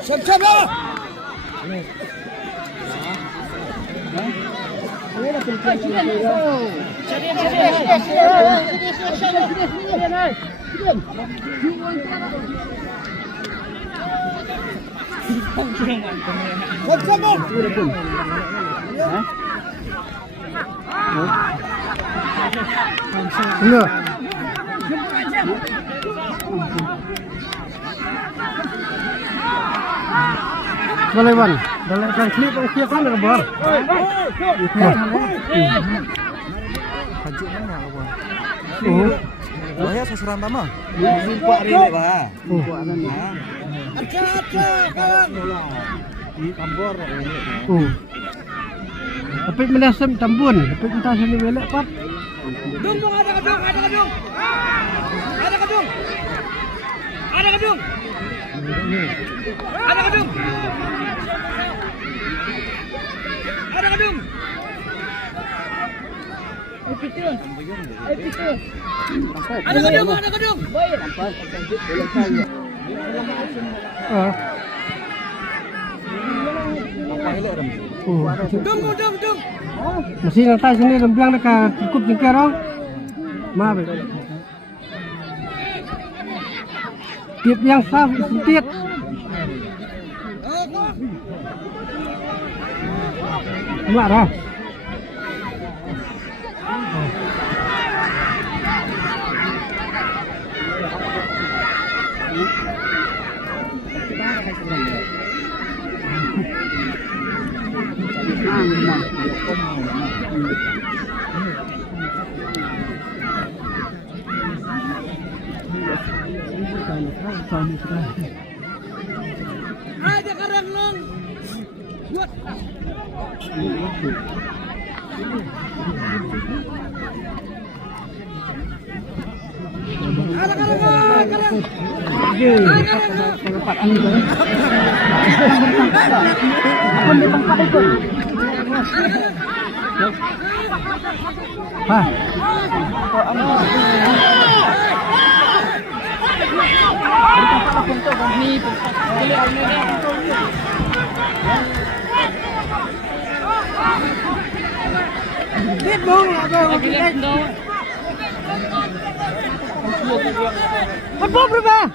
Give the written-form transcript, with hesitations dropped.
Siap-siap lah. Boleh Wan, dalam translate orang siap kan kabar. Haji mana apa? Oh, ya sasaran tama. Jumpa hari ini, Pak. Aca, kawan. Di Tambor ini. tapi menasem Tambun, tapi kita sini welek pat. Dung, ada gedung. Ada gedung. Ada gedung. Ada gedung. Ada gedung. Ada gedung. Ada gedung. Dung. Masih lantai sini lembiang dekat cukup jengker orang. Maaf. Tiap yang sah sedikit. Marah. Ada karang long. Buat. Ada karang. Tempat angin kan? Tempat ikut. Hah? Biết bông là bông bắt bốp rồi ba.